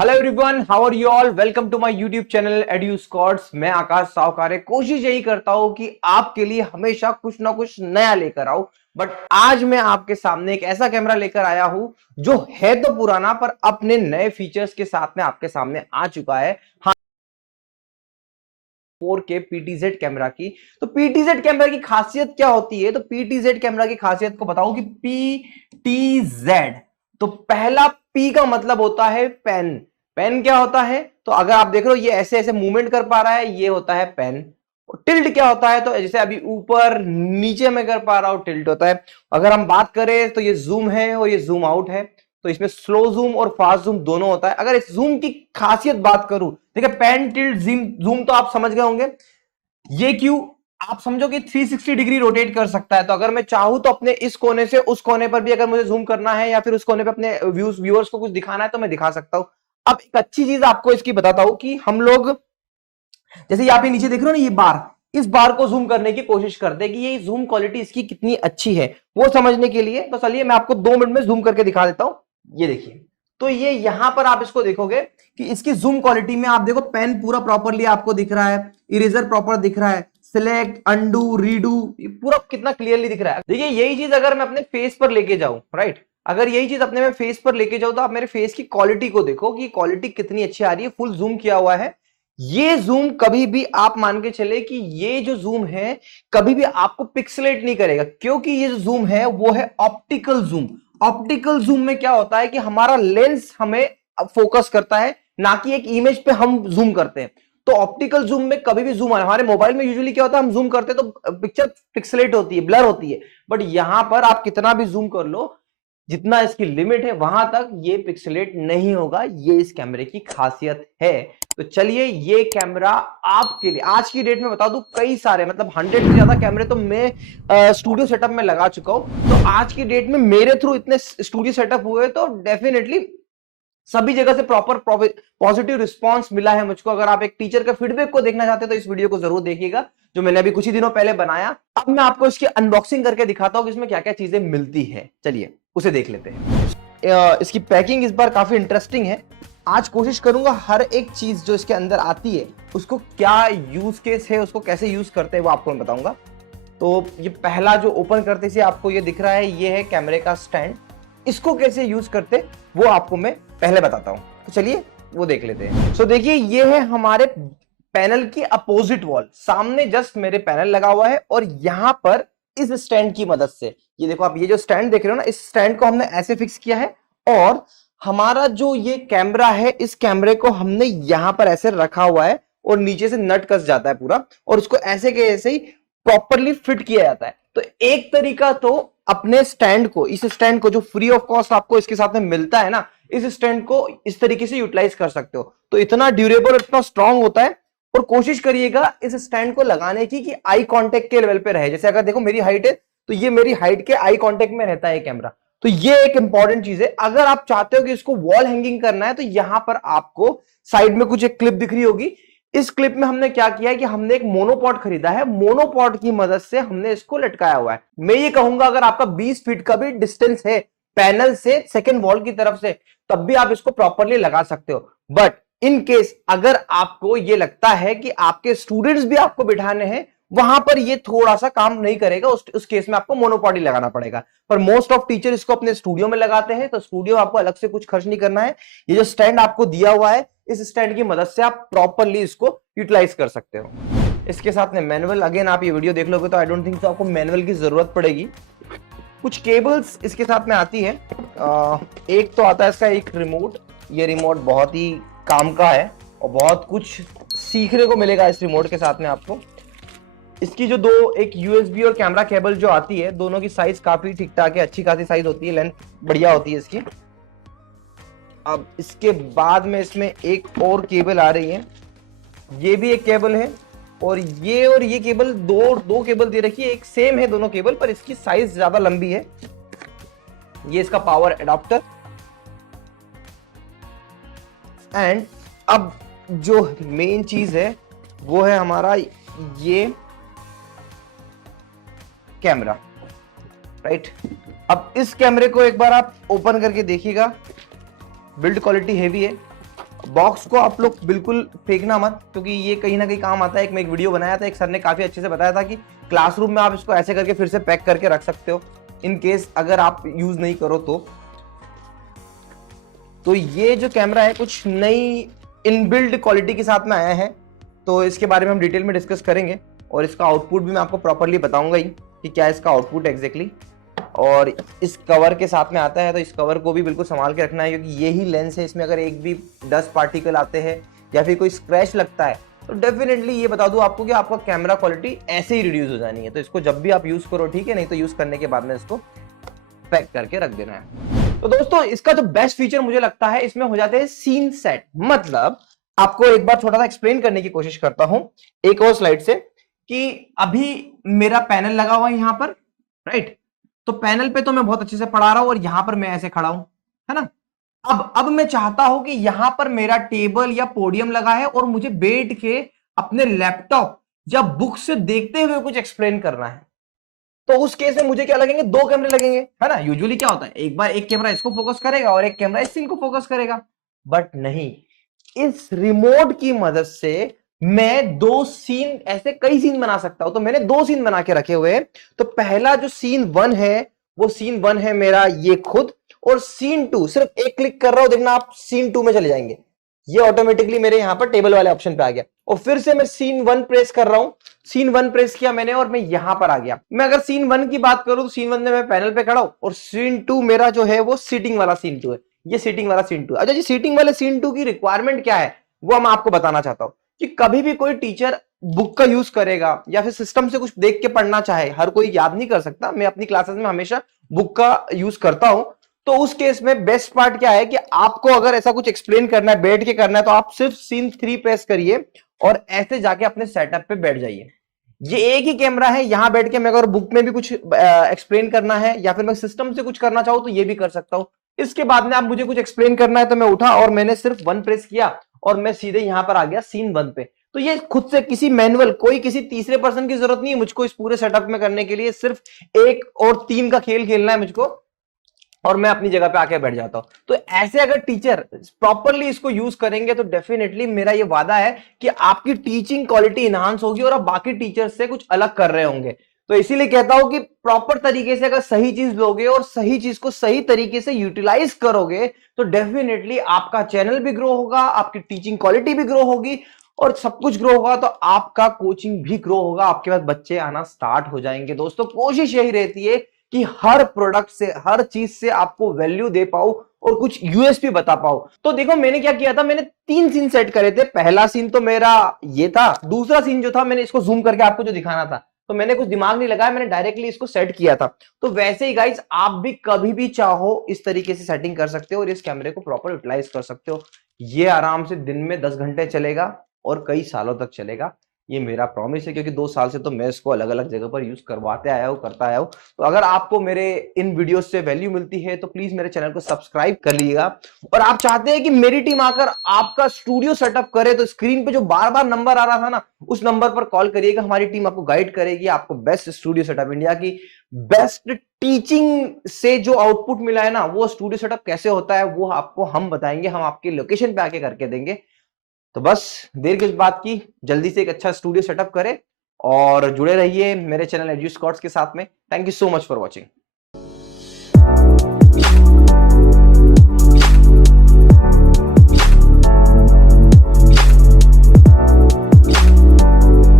Hello everyone, how are you all. Welcome to my YouTube channel Edu Scots. मैं आकाश सावकारे कोशिश यही करता हूं कि आपके लिए हमेशा कुछ ना कुछ नया लेकर आऊं। बट आज मैं आपके सामने एक ऐसा कैमरा लेकर आया हूं जो है तो पुराना पर अपने नए फीचर्स के साथ में आपके सामने आ चुका है। हाँ, 4K PTZ कैमरा की। तो PTZ कैमरा की खासियत क्या होती है? तो PTZ कैमरा की खासियत को बताऊं कि PTZ, तो पहला P का मतलब होता है पेन। पेन क्या होता है? तो अगर आप देख रहे हो ये ऐसे ऐसे मूवमेंट कर पा रहा है, ये होता है पेन। टिल्ट क्या होता है? तो जैसे अभी ऊपर नीचे में कर पा रहा हूं, टिल्ट होता है। अगर हम बात करें तो ये जूम है और ये जूम आउट है। तो इसमें स्लो जूम और फास्ट जूम दोनों होता है। अगर इस जूम की खासियत बात करूं, देखिए पेन, टिल्ट, जूम तो आप समझ गए होंगे। ये क्यों? आप समझो कि 360 डिग्री रोटेट कर सकता है। तो अगर मैं चाहूं तो अपने इस कोने से उस कोने पर भी अगर मुझे जूम करना है या फिर उस कोने पे अपने व्यूअर्स को कुछ दिखाना है तो मैं दिखा सकता हूं। अब एक अच्छी चीज आपको इसकी बताता हूं कि हम लोग जैसे यहाँ पे नीचे देख रहे हो ना, ये बार, इस बार को जूम करने की कोशिश करते हैं कि ये जूम क्वालिटी इसकी कितनी अच्छी है वो समझने के लिए। तो चलिए मैं आपको 2 मिनट में जूम करके दिखा देता हूं। ये देखिए, तो ये यहां पर आप इसको देखोगे कि इसकी जूम क्वालिटी में आप देखो पेन पूरा प्रॉपरली आपको दिख रहा है, इरेजर प्रॉपर दिख रहा है, सिलेक्ट, अंडू, रीडू, पूरा कितना क्लियरली दिख रहा है। देखिए यही चीज अगर मैं अपने फेस पर लेके जाऊं, राइट, अगर यही चीज अपने मैं फेस पर लेके जाऊं तो आप मेरे फेस की क्वालिटी को देखो कि क्वालिटी कितनी अच्छी आ रही है। फुल जूम किया हुआ है। ये जूम कभी भी आप मान के चले कि ये जो जूम है कभी भी आपको पिक्सलेट नहीं करेगा, क्योंकि ये जो जूम है वो है ऑप्टिकल जूम। ऑप्टिकल जूम में क्या होता है कि हमारा लेंस हमें फोकस करता है, ना कि एक इमेज पे हम जूम करते हैं। तो ऑप्टिकल जूम में कभी भी जूम, हमारे मोबाइल में यूजुअली क्या होता है, हम जूम करते हैं तो पिक्चर पिक्सलेट होती है, ब्लर होती है। बट यहां पर आप कितना भी जूम कर लो, जितना इसकी लिमिट है वहां तक ये पिक्सलेट नहीं होगा। ये इस कैमरे की खासियत है। तो चलिए, ये कैमरा आपके लिए आज की डेट में बता दूं, कई सारे मतलब 100 से ज्यादा कैमरे तो मैं स्टूडियो सेटअप में लगा चुका हूं। तो आज की डेट में मेरे थ्रू इतने स्टूडियो सेटअप हुए तो डेफिनेटली सभी जगह से प्रॉपर पॉजिटिव रिस्पांस मिला है मुझको। अगर आप एक टीचर का फीडबैक को देखना चाहते हैं तो इस वीडियो को जरूर देखिएगा, जो मैंने अभी कुछ ही दिनों पहले बनाया। अब मैं आपको इसकी अनबॉक्सिंग करके दिखाता हूं कि इसमें क्या क्या चीजें मिलती है। चलिए उसे देख लेते हैं। इसकी पैकिंग इस बार काफी इंटरेस्टिंग है। आज कोशिश करूंगा हर एक चीज जो इसके अंदर आती है उसको क्या यूज केस है, उसको कैसे यूज करते हैं वो आपको मैं बताऊंगा। तो ये पहला जो ओपन करते से आपको ये दिख रहा है, ये है कैमरे का स्टैंड। इसको कैसे यूज करते वो आपको मैं पहले बताता हूं। तो चलिए वो देख लेते हैं। सो देखिए, ये है हमारे पैनल की अपोजिट वॉल, सामने जस्ट मेरे पैनल लगा हुआ है और यहां पर इस स्टैंड की मदद से, ये देखो आप, ये जो स्टैंड देख रहे हो ना, इस स्टैंड को हमने ऐसे फिक्स किया है और हमारा जो ये कैमरा है, इस कैमरे को हमने यहां पर ऐसे रखा हुआ है और नीचे से नट कस जाता है पूरा और उसको ऐसे के ऐसे ही प्रॉपरली फिट किया जाता है। तो एक तरीका तो अपने स्टैंड को, इस स्टैंड को जो फ्री ऑफ कॉस्ट आपको इसके साथ में मिलता है ना, इस स्टैंड को इस तरीके से यूटिलाइज कर सकते हो। तो इतना ड्यूरेबल, इतना स्ट्रांग होता है। और कोशिश करिएगा इस स्टैंड को लगाने की कि आई कांटेक्ट के लेवल पे रहे। जैसे अगर देखो मेरी हाइट है तो ये मेरी हाइट के आई कांटेक्ट में रहता है कैमरा। तो ये एक इंपॉर्टेंट चीज है। अगर आप चाहते हो कि इसको वॉल हैंगिंग करना है तो यहां पर आपको साइड में कुछ एक क्लिप दिख रही होगी। इस क्लिप में हमने क्या किया है कि हमने एक मोनोपॉड खरीदा है, मोनोपॉड की मदद से हमने इसको लटकाया हुआ है। मैं ये कहूंगा अगर आपका 20 फीट का भी डिस्टेंस है पैनल से सेकेंड वॉल की तरफ से, तब भी आप इसको प्रॉपरली लगा सकते हो। बट इन केस अगर आपको ये लगता है कि आपके स्टूडेंट्स भी आपको बिठाने हैं, वहां पर ये थोड़ा सा काम नहीं करेगा, उस केस में आपको मोनोपॉड ही लगाना पड़ेगा। पर मोस्ट ऑफ टीचर इसको अपने स्टूडियो में लगाते हैं, तो स्टूडियो आपको अलग से कुछ खर्च नहीं करना है। ये जो स्टैंड आपको दिया हुआ है, इस स्टैंड की मदद से आप प्रॉपरली इसको यूटिलाइज कर सकते हो। इसके साथ में मैनुअल, अगेन आप ये वीडियो देख लोगे तो आई डोंट थिंक तो आपको मैनुअल की जरूरत पड़ेगी। कुछ केबल्स इसके साथ में आती है। एक तो आता है इसका एक रिमोट। ये रिमोट बहुत ही काम का है और बहुत कुछ सीखने को मिलेगा इस रिमोट के साथ में आपको। इसकी जो दो, एक यूएसबी और कैमरा केबल जो आती है, दोनों की साइज काफी ठीक ठाक है, अच्छी खासी साइज होती है, लेंथ बढ़िया होती है इसकी। अब इसके बाद में इसमें एक और केबल आ रही है, ये भी एक केबल है और ये केबल, दो केबल दे रखी है, एक सेम है दोनों केबल, पर इसकी साइज ज्यादा लंबी है। ये इसका पावर एडाप्टर। एंड अब जो मेन चीज है वो है हमारा ये कैमरा, राइट। अब इस कैमरे को एक बार आप ओपन करके देखिएगा। बिल्ड क्वालिटी हेवी है, बॉक्स को आप लोग बिल्कुल फेंकना मत, क्योंकि ये कहीं ना कहीं काम आता है। एक मैं एक वीडियो बनाया था, एक सर ने काफी अच्छे से बताया था कि क्लासरूम में आप इसको ऐसे करके फिर से पैक करके रख सकते हो, इन केस अगर आप यूज नहीं करो तो ये जो कैमरा है कुछ नई इनबिल्ड क्वालिटी के साथ में आया है, तो इसके बारे में हम डिटेल में डिस्कस करेंगे और इसका आउटपुट भी मैं आपको प्रॉपर्ली बताऊंगा ही कि क्या इसका आउटपुट एग्जैक्टली। और इस कवर के साथ में आता है, तो इस कवर को भी बिल्कुल संभाल के रखना है, क्योंकि यही लेंस है, इसमें अगर एक भी डस्ट पार्टिकल आते हैं या फिर कोई स्क्रैच लगता है तो डेफिनेटली ये बता दूं आपको कि आपका कैमरा क्वालिटी ऐसे ही रिड्यूस हो जानी है। तो इसको जब भी आप यूज करो ठीक है, नहीं तो यूज करने के बाद में इसको पैक करके रख देना है। तो दोस्तों इसका जो बेस्ट फीचर मुझे लगता है इसमें हो जाते हैं सीन सेट। मतलब आपको एक बार छोटा सा एक्सप्लेन करने की कोशिश करता हूं एक और स्लाइड से, कि अभी मेरा पैनल लगा हुआ है यहां पर, राइट। तो पैनल पे तो मैं बहुत अच्छे से पढ़ा रहा हूं और यहां पर मैं ऐसे खड़ा हूं, है ना। अब मैं चाहता हूं कि यहां पर मेरा टेबल या पोडियम लगा है और मुझे बैठ के अपने लैपटॉप या बुक से देखते हुए कुछ एक्सप्लेन करना है। तो उस केस में मुझे क्या लगेंगे, 2 कैमरे लगेंगे, है ना। यूजुअली क्या होता है, एक बार एक कैमरा इसको फोकस करेगा और एक कैमरा इस सीन को फोकस करेगा, बट नहीं, इस रिमोट की मदद से मैं 2 सीन, ऐसे कई सीन बना सकता हूं। तो मैंने 2 सीन बना के रखे हुए हैं। तो पहला जो सीन 1 है वो सीन 1 है मेरा ये खुद, और सीन 2 सिर्फ एक क्लिक कर रहा हूं, देखना आप सीन 2 में चले जाएंगे, ये ऑटोमेटिकली मेरे यहां पर टेबल वाले ऑप्शन पे आ गया। और फिर से मैं सीन 1 प्रेस कर रहा हूं, सीन 1 प्रेस किया मैंने और मैं यहां पर आ गया। मैं अगर सीन 1 की बात करूं तो सीन 1 में मैं पैनल पे खड़ा हूं और सीन 2 मेरा जो है वो सीटिंग वाला सीन 2 है, ये सीटिंग वाला सीन 2। अच्छा जी, सीटिंग वाले सीन 2 की रिक्वायरमेंट क्या है वो मैं आपको बताना चाहता हूं, कि कभी भी कोई टीचर बुक का यूज करेगा या फिर सिस्टम से कुछ देख के पढ़ना चाहे, हर कोई याद नहीं कर सकता, मैं अपनी क्लासेस में हमेशा बुक का यूज करता हूं। तो उस केस में बेस्ट पार्ट क्या है कि आपको अगर ऐसा कुछ एक्सप्लेन करना है, बैठ के करना है, तो आप सिर्फ सीन 3 प्रेस करिए और ऐसे जाके अपने सेटअप पे बैठ जाइए। ये एक ही कैमरा है, यहां बैठ के मैं अगर बुक में भी कुछ एक्सप्लेन करना है या फिर मैं सिस्टम से कुछ करना चाहूं तो ये भी कर सकता हूं। इसके बाद में आप मुझे कुछ एक्सप्लेन करना है तो मैं उठा और मैंने सिर्फ 1 प्रेस किया और मैं सीधे यहां पर आ गया सीन 1 पे। तो ये खुद से किसी मैनुअल, कोई किसी तीसरे पर्सन की जरूरत नहीं है मुझको इस पूरे सेटअप में करने के लिए। सिर्फ 1 और 3 का खेल खेलना है मुझको और मैं अपनी जगह पे आके बैठ जाता हूं। तो ऐसे अगर टीचर प्रॉपरली इसको यूज करेंगे तो डेफिनेटली मेरा ये वादा है कि आपकी टीचिंग क्वालिटी इनहांस होगी और आप बाकी टीचर्स से कुछ अलग कर रहे होंगे। तो इसीलिए कहता हूं कि प्रॉपर तरीके से अगर सही चीज लोगे और सही चीज को सही तरीके से यूटिलाइज करोगे तो डेफिनेटली आपका चैनल भी ग्रो होगा, आपकी टीचिंग क्वालिटी भी ग्रो होगी और सब कुछ ग्रो होगा, तो आपका कोचिंग भी ग्रो होगा, आपके पास बच्चे आना स्टार्ट हो जाएंगे। दोस्तों कोशिश यही रहती है कि हर प्रोडक्ट से, हर चीज से आपको वैल्यू दे पाऊं और कुछ यूएसपी बता पाऊं। तो देखो मैंने क्या किया था, मैंने 3 सीन सेट करे थे। पहला सीन तो मेरा ये था, दूसरा सीन जो था मैंने इसको जूम करके आपको जो दिखाना था, तो मैंने कुछ दिमाग नहीं लगाया, मैंने डायरेक्टली इसको सेट किया था। तो वैसे ही गाइस आप भी कभी भी चाहो इस तरीके से सेटिंग कर सकते हो और इस कैमरे को प्रॉपर यूटिलाइज कर सकते हो। ये आराम से दिन में 10 घंटे चलेगा और कई सालों तक चलेगा, ये मेरा प्रॉमिस है, क्योंकि 2 साल से तो मैं इसको अलग अलग जगह पर यूज करवाते आया हूं, करता आया हूं। तो अगर आपको मेरे इन वीडियोस से वैल्यू मिलती है तो प्लीज मेरे चैनल को सब्सक्राइब कर लीजिएगा। और आप चाहते हैं कि मेरी टीम आकर आपका स्टूडियो सेटअप करे तो स्क्रीन पे जो बार बार नंबर आ रहा था ना, उस नंबर पर कॉल करिएगा, हमारी टीम आपको गाइड करेगी, आपको बेस्ट स्टूडियो सेटअप, इंडिया की बेस्ट टीचिंग से जो आउटपुट मिला है ना, वो स्टूडियो सेटअप कैसे होता है वो आपको हम बताएंगे, हम आपके लोकेशन पे आके करके देंगे। तो बस देर किस बात की, जल्दी से एक अच्छा स्टूडियो सेटअप करें और जुड़े रहिए मेरे चैनल एड्यूस्कॉट्स के साथ में। Thank you so much for watching.